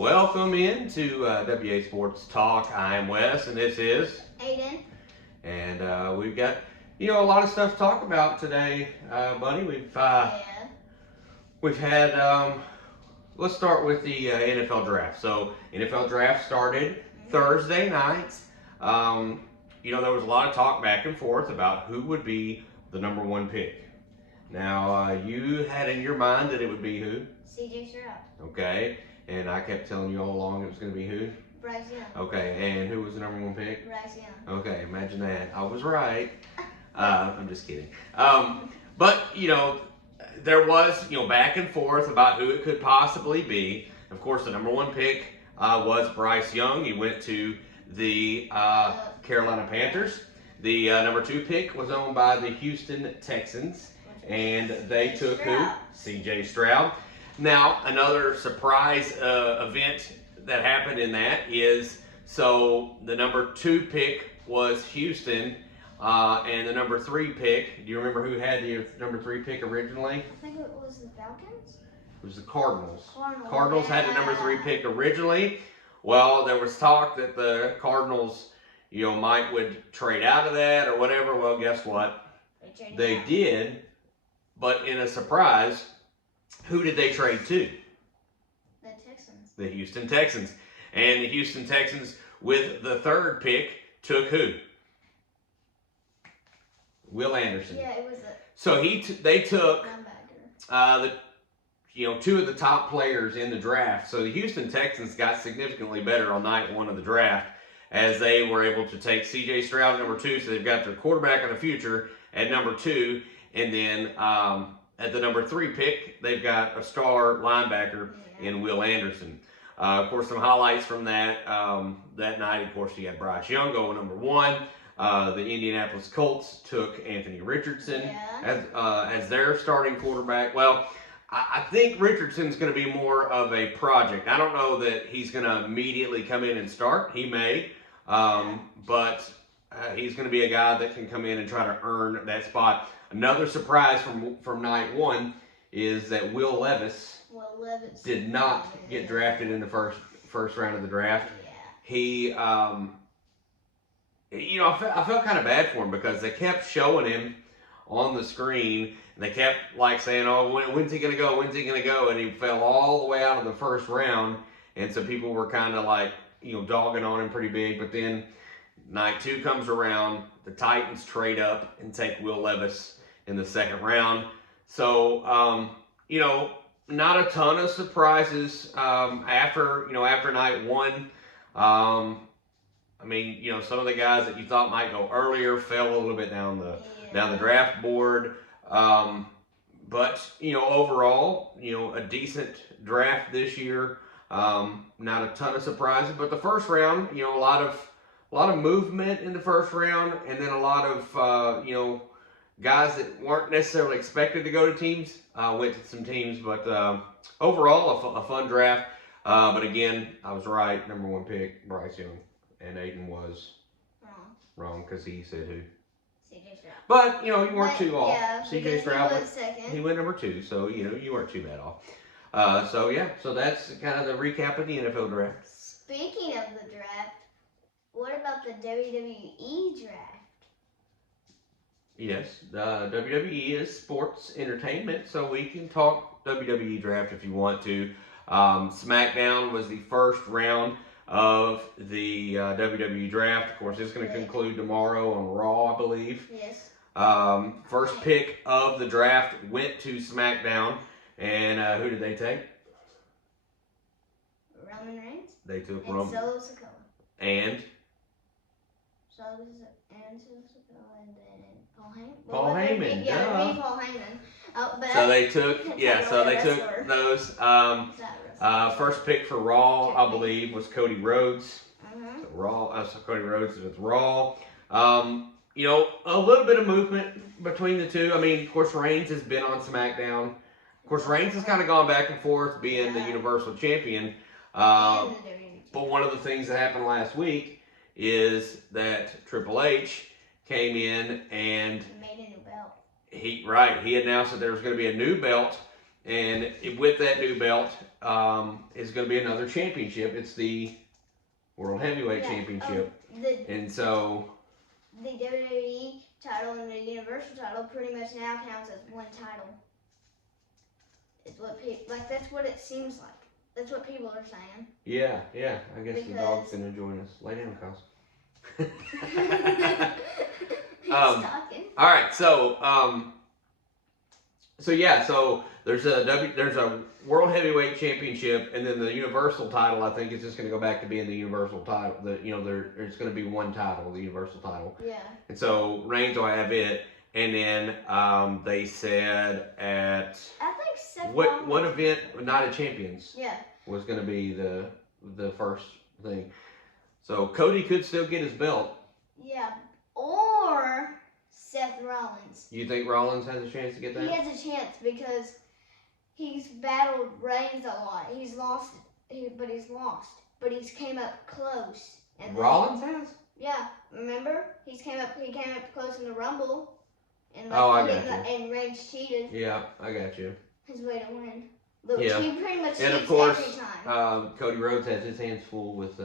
Welcome into WA Sports Talk. I'm Wes, and this is Aiden. And we've got a lot of stuff to talk about today, buddy. We've had let's start with the NFL draft. So NFL draft started Thursday night. There was a lot of talk back and forth about who would be the number one pick. Now you had in your mind that it would be who? C.J. Stroud. Okay. And I kept telling you all along it was going to be who? Bryce Young. Okay, and who was the number one pick? Bryce Young. Okay, imagine that. I was right. I'm just kidding. But there was, back and forth about who it could possibly be. Of course, the number one pick was Bryce Young. He went to the Carolina Panthers. The number two pick was owned by the Houston Texans. And they took who? C.J. Stroud. Now, another surprise event that happened in that is, so the number two pick was Houston, and the number three pick, do you remember who had the number three pick originally? I think it was the Falcons? It was the Cardinals. Cardinals Had the number three pick originally. Well, there was talk that the Cardinals, would trade out of that or whatever. Well, guess what? They did, but in a surprise, who did they trade to? The Texans. The Houston Texans. And the Houston Texans, with the third pick, took who? Will Anderson. Yeah, it was a So they took linebacker. Two of the top players in the draft. So the Houston Texans got significantly better on night one of the draft as they were able to take C.J. Stroud at number two. So they've got their quarterback of the future at number two. And then at the number three pick, they've got a star linebacker in Will Anderson. Of course, some highlights from that night. Of course, you had Bryce Young going number one. The Indianapolis Colts took Anthony Richardson as their starting quarterback. Well, I think Richardson's going to be more of a project. I don't know that he's going to immediately come in and start. He may, but he's going to be a guy that can come in and try to earn that spot. Another surprise from night one is that Will Levis did not get drafted in the first round of the draft. Yeah. He, I felt kind of bad for him because they kept showing him on the screen and they kept saying, "Oh, when's he gonna go? When's he gonna go?" And he fell all the way out of the first round, and so people were kind of dogging on him pretty big. But then night two comes around, the Titans trade up and take Will Levis in the second round. So, not a ton of surprises after night one. Some of the guys that you thought might go earlier fell a little bit down the draft board. But overall, a decent draft this year. Not a ton of surprises, but the first round, a lot of movement in the first round, and then a lot of guys that weren't necessarily expected to go to teams went to some teams. But overall, a fun draft. But again, I was right. Number one pick, Bryce Young, and Aiden was wrong because he said who? C.J. Stroud. But you weren't too off. Yeah, C.J. Stroud was second. He went number two, so you weren't too bad off. So that's kind of the recap of the NFL draft. Speaking of the draft, what about the WWE draft? Yes, WWE is sports entertainment, so we can talk WWE draft if you want to. SmackDown was the first round of the WWE draft. Of course, it's going to conclude tomorrow on Raw, I believe. Yes. First pick of the draft went to SmackDown, and who did they take? Roman Reigns. They took and Roman. Solo Sikoa. And? Solo Sikoa and then Paul Heyman. Paul Heyman. Yeah, Paul Heyman. So they took those. First pick for Raw, I believe, was Cody Rhodes. So Cody Rhodes with Raw. A little bit of movement between the two. Of course, Reigns has been on SmackDown. Of course, Reigns has kind of gone back and forth being the Universal Champion. But one of the things that happened last week is that Triple H came in and made a new belt. He announced that there was going to be a new belt And with that new belt is going to be another championship. It's the World Heavyweight Championship. And so the WWE title and the Universal title pretty much now counts as one title. It's what that's what it seems like. That's what people are saying. Yeah. I guess the dog's gonna join us. Lay down, Cos. All right, so there's a World Heavyweight Championship, and then the Universal title. I think is just going to go back to being the Universal title. There's going to be one title, the Universal title. Yeah. And so Reigns will have it, and then they said at I think Seth what event? Night of Champions. Yeah. Was going to be the first thing. So Cody could still get his belt. Yeah. Or Seth Rollins. You think Rollins has a chance to get that? He has a chance because he's battled Reigns a lot. He's lost, but he's came up close. And Rollins has? Yeah, remember? He came up close in the Rumble. And I got you. And Reigns cheated. Yeah, I got you. His way to win. Look, yeah. He pretty much and cheats of course, every time. Cody Rhodes has his hands full with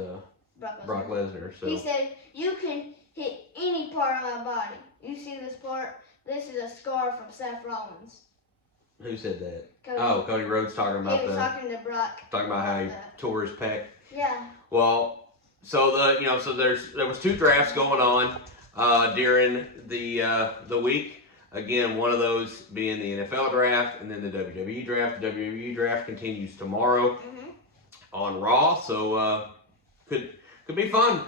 Brock Lesnar. So he said, "You can hit any part of my body. You see this part? This is a scar from Seth Rollins." Who said that? Cody. Cody Rhodes talking about He was talking to Brock. Talking about how he tore his pec. Yeah. Well, so there was 2 drafts going on during the week. Again, one of those being the NFL draft, and then the WWE draft. The WWE draft continues tomorrow on Raw, so could be fun.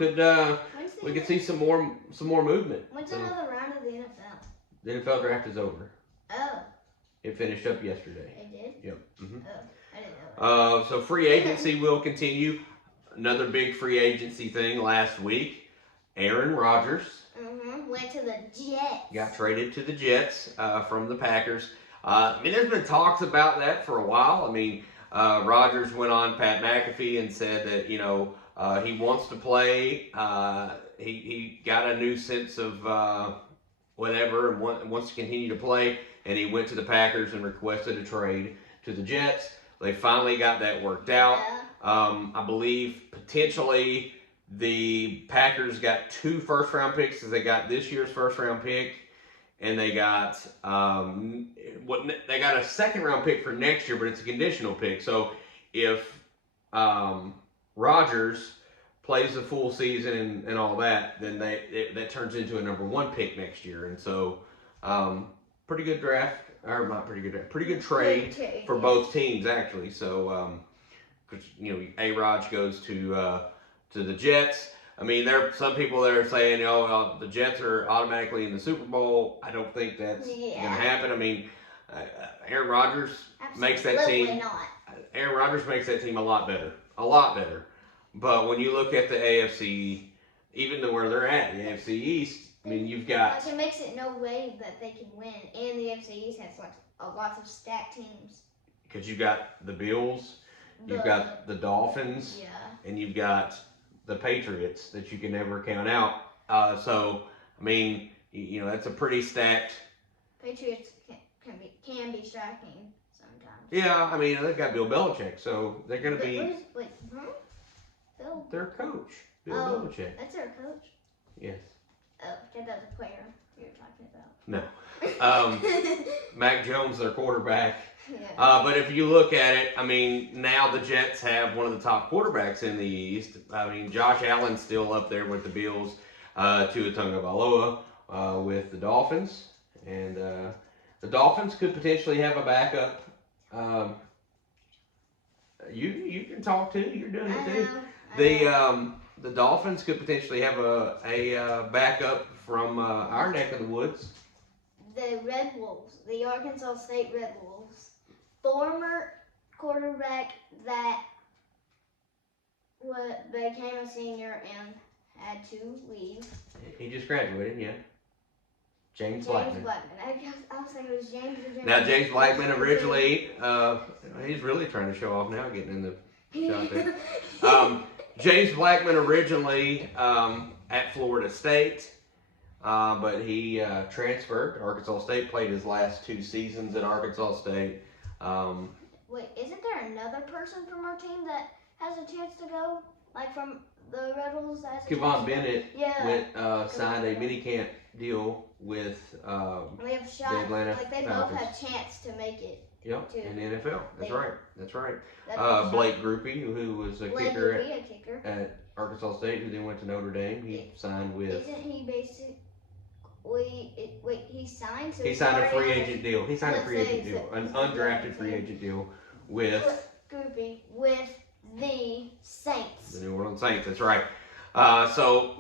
We could see some more movement. When's another round of the NFL? The NFL draft is over. Oh. It finished up yesterday. It did? Yep. Mm-hmm. Oh, I didn't know that. So free agency will continue. Another big free agency thing last week. Aaron Rodgers. Went to the Jets. Got traded to the Jets from the Packers. There's been talks about that for a while. Rodgers went on Pat McAfee and said that, he wants to play. He got a new sense of whatever and wants to continue to play. And he went to the Packers and requested a trade to the Jets. They finally got that worked out. Yeah. I believe potentially the Packers got 2 first-round picks, because they got this year's first-round pick, and they got a second-round pick for next year, but it's a conditional pick. So if Rodgers plays the full season and all that, then that turns into a number 1 pick next year. And so pretty good draft, or not pretty good draft, pretty good trade for both teams actually. So because A-Rod goes to the Jets. There are some people that are saying, the Jets are automatically in the Super Bowl. I don't think that's going to happen. Aaron Rodgers makes that team. Aaron Rodgers makes that team a lot better. But when you look at the AFC, even to where they're at, the AFC East, you've got. It makes it no way that they can win, and the AFC East has lots of stacked teams. Because you've got the Bills, you've got the Dolphins, and you've got the Patriots that you can never count out. That's a pretty stacked. Patriots can be striking sometimes. Yeah, they've got Bill Belichick, so they're going to be. Bill? Their coach, Bill Belichick. That's their coach? Yes. Oh, that's a player you were talking about. No. Mac Jones, their quarterback. Yeah. But if you look at it, now the Jets have one of the top quarterbacks in the East. Josh Allen's still up there with the Bills. Tua Tagovailoa with the Dolphins. And the Dolphins could potentially have a backup. You can talk too. You're doing it too. The Dolphins could potentially have a backup from our neck of the woods. The Red Wolves, the Arkansas State Red Wolves, former quarterback that became a senior and had to leave. He just graduated, yeah. James Blackman. I was thinking it was James or James. Now, James Blackman originally, he's really trying to show off now, getting in the shot there. James Blackman originally at Florida State, but he transferred to Arkansas State, played his last 2 seasons at Arkansas State, Wait, isn't there another person from our team that has a chance to go? Like from the Rebels that has a chance Kevon to Bennett go? Yeah. signed a minicamp deal with We have shot. the Atlanta Like they Falcons. both have chance to make it. Yep, to in the NFL. That's right. That's right. That's Blake Groupie, who was a Blake kicker Groupie, a kicker. at Arkansas State, who then went to Notre Dame. He signed with. Isn't he basically? Wait, he signed. So he signed a free agent deal. He signed a free agent deal, an undrafted free agent deal with Groupie with the Saints. The New Orleans Saints. That's right. So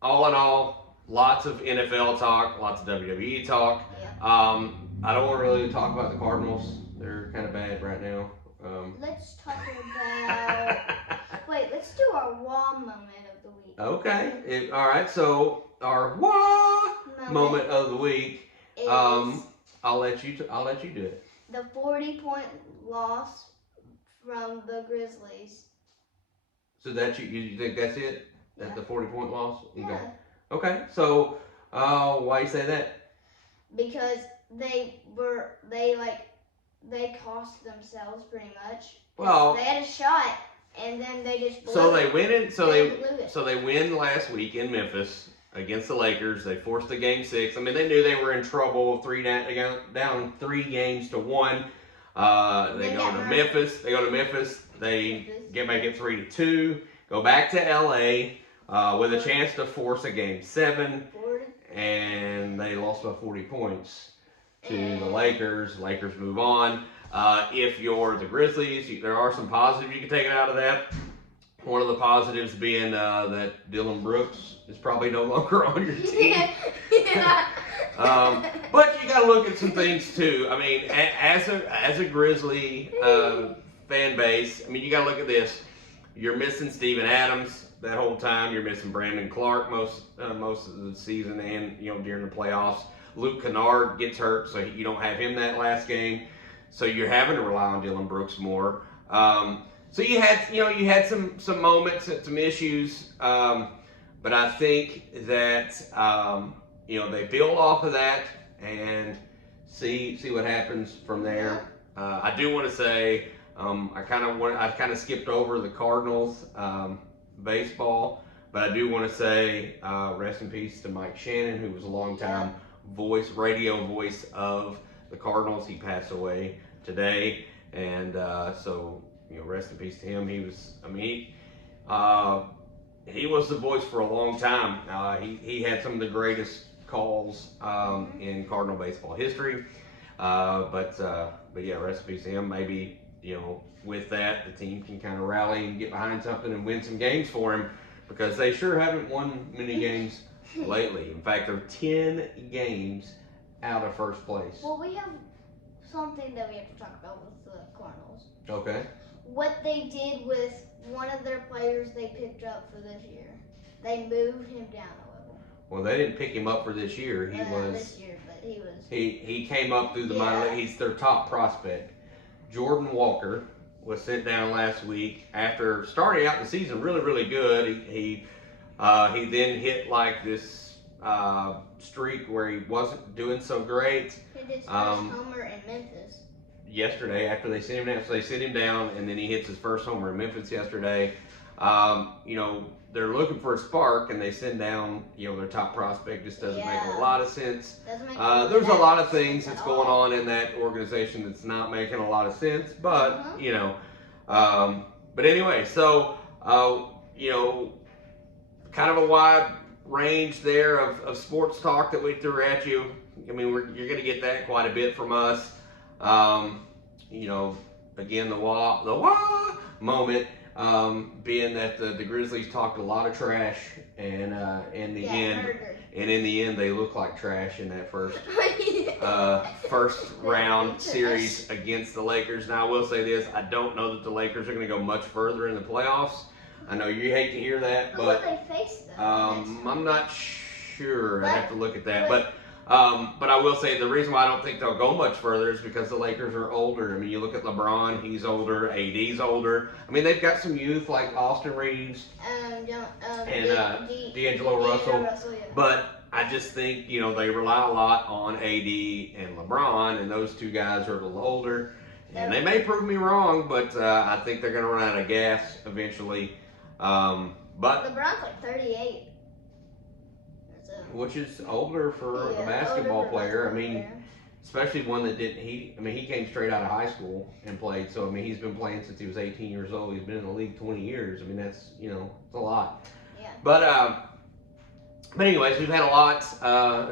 all in all, lots of NFL talk, lots of WWE talk. Yeah. I don't want to really talk about the Cardinals. They're kind of bad right now. Let's talk about. Wait, let's do our WA moment of the week. Okay. All right. So our WA moment of the week. Is I'll let you do it. the 40-point loss from the Grizzlies. So that you think that's it? That's the 40-point loss? Okay. Yeah. Okay. So why you say that? Because they cost themselves pretty much. Well, they had a shot and then they just blew so it. they win it. So they win last week in Memphis against the Lakers. They forced the game 6. I mean, they knew they were in trouble. Down 3 games to 1. They go to Memphis. They make it 3-2. Go back to LA with a chance to force a game 7, and they lost by 40 points to the Lakers. Lakers move on. If you're the Grizzlies, there are some positives you can take out of that. One of the positives being that Dylan Brooks is probably no longer on your team. Yeah. But you got to look at some things too. I mean, as a Grizzly fan base, I mean, you got to look at this. You're missing Steven Adams that whole time. You're missing Brandon Clark most of the season and during the playoffs. Luke Kennard gets hurt, so you don't have him that last game. So you're having to rely on Dylan Brooks more. So you had some moments, some issues, but I think that they build off of that and see what happens from there. I do want to say I kind of skipped over the Cardinals baseball, but I do want to say rest in peace to Mike Shannon, who was a longtime radio voice of the Cardinals. He passed away today, and so rest in peace to him. He was, he was the voice for a long time. He had some of the greatest calls in Cardinal baseball history. But yeah, rest in peace to him. Maybe with that, the team can kind of rally and get behind something and win some games for him, because they sure haven't won many games lately. In fact, they're 10 games out of first place. Well, we have something that we have to talk about with the Cardinals. Okay. What they did with one of their players they picked up for this year. They moved him down a level. Well, they didn't pick him up for this year. This year, but he was. He came up through the minor league. He's their top prospect. Jordan Walker was sent down last week after starting out the season really, really good. He then hit like this streak where he wasn't doing so great. He did his first homer in Memphis. Yesterday, after they sent him down, so they sent him down, and then he hits his first homer in Memphis yesterday. They're looking for a spark, and they send down, their top prospect. Just doesn't make a lot of sense. There's a lot of things that's going on in that organization that's not making a lot of sense, but but anyway, so kind of a wide range there of sports talk that we threw at you. I mean, you're going to get that quite a bit from us. Again, the wah moment being that the Grizzlies talked a lot of trash, and in the end, they look like trash in that first round series against the Lakers. Now, I will say this: I don't know that the Lakers are going to go much further in the playoffs. I know you hate to hear that, but they face them I'm not sure. I have to look at that, but I will say the reason why I don't think they'll go much further is because the Lakers are older. I mean, you look at LeBron; he's older. AD's older. I mean, they've got some youth like Austin Reeves and D'Angelo Russell. Yeah. But I just think, they rely a lot on AD and LeBron, and those two guys are a little older. And they may prove me wrong, but I think they're going to run out of gas eventually. But LeBron's like 38. which is older for a basketball player. I mean, especially one that didn't. He came straight out of high school and played. So he's been playing since he was 18 years old. He's been in the league 20 years. That's it's a lot. Yeah. But anyways, we've had a lot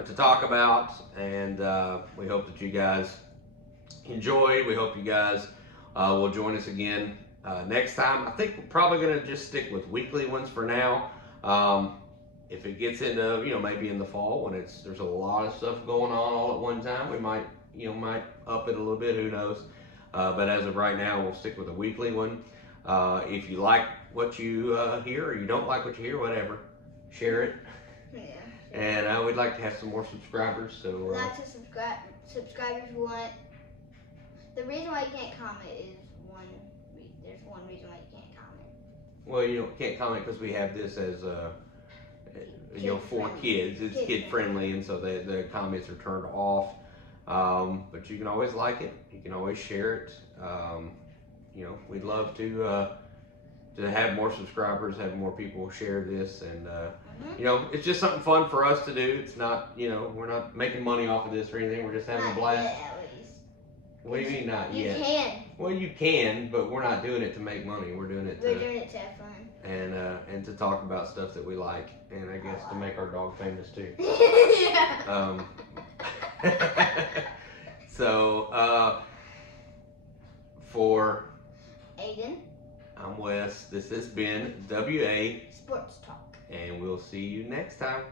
to talk about, and we hope that you guys enjoyed. We hope you guys will join us again next time. I think we're probably going to just stick with weekly ones for now. If it gets into, maybe in the fall when there's a lot of stuff going on all at one time, we might up it a little bit. Who knows? But as of right now, we'll stick with a weekly one. If you like what you hear, or you don't like what you hear, whatever, share it. Yeah. And we'd like to have some more subscribers. So lots of subscribers want. The reason why you can't comment is there's one reason why you can't comment. Well, you can't comment because we have this as for kids. It's kid friendly, and so the comments are turned off. But you can always like it. You can always share it. We'd love to have more subscribers, have more people share this, and it's just something fun for us to do. It's not, we're not making money off of this or anything. We're just having a blast. Not yet, at least. What do you mean not yet? You can. Well, you can, but we're not doing it to make money. We're doing it to have fun. and to talk about stuff that we like, and I guess to make our dog famous too. Yeah. So for Aiden, I'm Wes. This has been WA Sports Talk. And we'll see you next time.